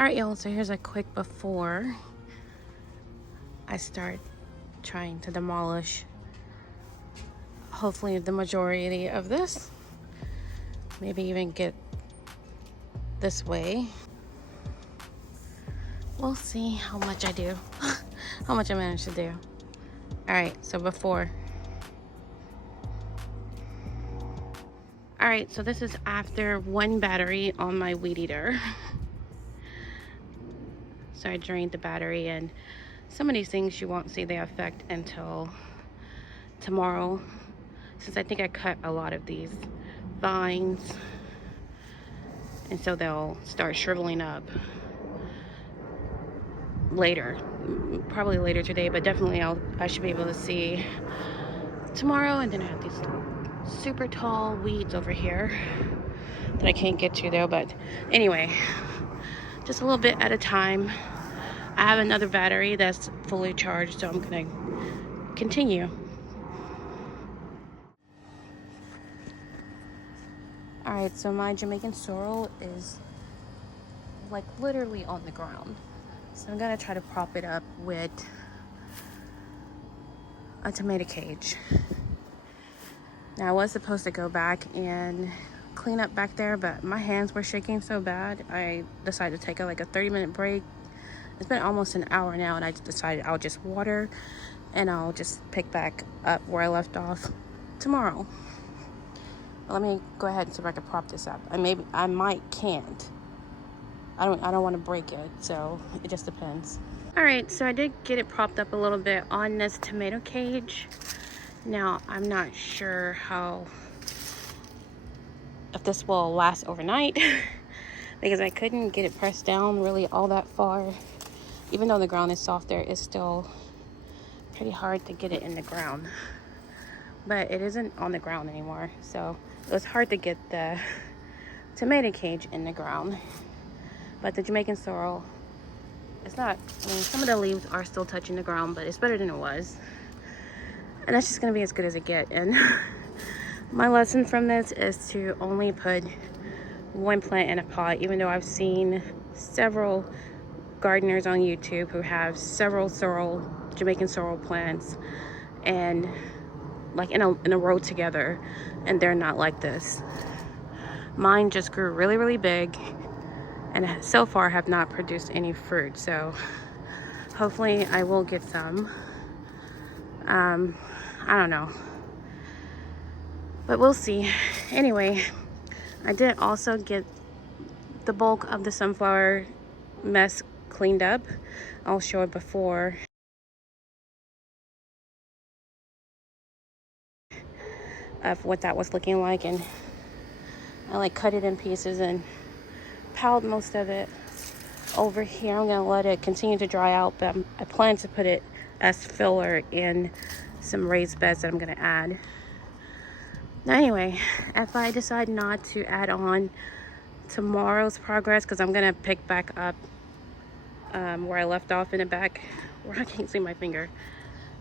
All right, y'all, so here's a quick before I start trying to demolish hopefully the majority of this. Maybe even get this way. We'll see how much I do, how much I manage to do. All right, so before. All right, so this is after one battery on my weed eater. So I drained the battery, and some of these things you won't see the effect until tomorrow, since I think I cut a lot of these vines, and so they'll start shriveling up later, probably later today, but definitely I should be able to see tomorrow. And then I have these super tall weeds over here that I can't get to though, but anyway, just a little bit at a time. I have another battery that's fully charged, so I'm gonna continue. All right, so my Jamaican sorrel is like literally on the ground, so I'm gonna try to prop it up with a tomato cage. Now I was supposed to go back and clean up back there, but my hands were shaking so bad I decided to take like a 30-minute break. It's been almost an hour now, and I decided I'll just water and I'll just pick back up where I left off tomorrow. Let me go ahead and see if I can prop this up. I might can't. I don't want to break it, so it just depends. All right, so I did get it propped up a little bit on this tomato cage. Now I'm not sure if this will last overnight because I couldn't get it pressed down really all that far. Even though the ground is soft there, it's still pretty hard to get it in the ground. But it isn't on the ground anymore, so it was hard to get the tomato cage in the ground. But the Jamaican sorrel, it's not, some of the leaves are still touching the ground, but it's better than it was. And that's just gonna be as good as it gets. And my lesson from this is to only put one plant in a pot, even though I've seen several gardeners on YouTube who have several Jamaican sorrel plants and like in a row together, and they're not like this. Mine just grew really, really big and so far have not produced any fruit, so hopefully I will get some. I don't know, but we'll see. Anyway, I did also get the bulk of the sunflower mess cleaned up. I'll show it before. Of what that was looking like, and I like cut it in pieces and piled most of it over here. I'm gonna let it continue to dry out, but I plan to put it as filler in some raised beds that I'm gonna add. Now anyway, if I decide not to add on tomorrow's progress, because I'm gonna pick back up where I left off in the back, where I can't see my finger.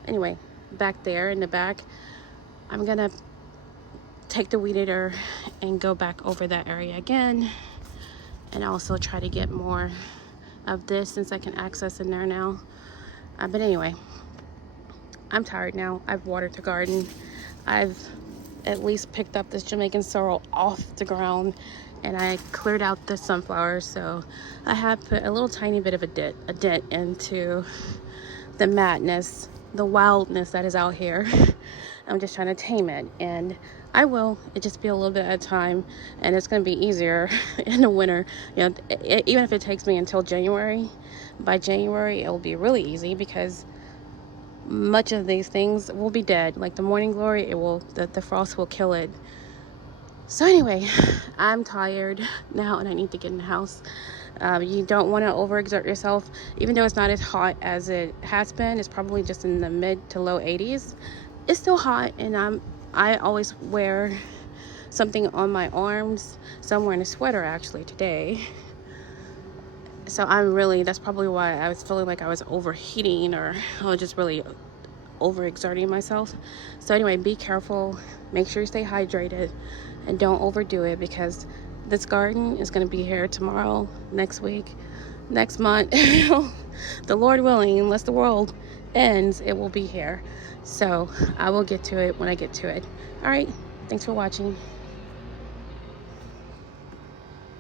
Anyway, back there in the back, I'm gonna take the weed eater and go back over that area again, and also try to get more of this since I can access in there now. But anyway, I'm tired now. I've watered the garden. I've at least picked up this Jamaican sorrel off the ground, and I cleared out the sunflowers, so I have put a little tiny bit of a dent into the madness, the wildness that is out here. I'm just trying to tame it, and I will. It just be a little bit at a time, and it's going to be easier in the winter. You know, even if it takes me until January, by January it will be really easy because much of these things will be dead. Like the morning glory, the frost will kill it. So anyway, I'm tired now and I need to get in the house. You don't want to overexert yourself, even though it's not as hot as it has been. It's probably just in the mid to low 80s. It's still hot, and I always wear something on my arms. So I'm wearing a sweater actually today. So that's probably why I was feeling like I was overheating, or I was just really overexerting myself. So anyway, be careful, make sure you stay hydrated, and don't overdo it, because this garden is going to be here tomorrow, next week, next month, the Lord willing, unless the world ends, it will be here. So I will get to it when I get to it. All right, thanks for watching.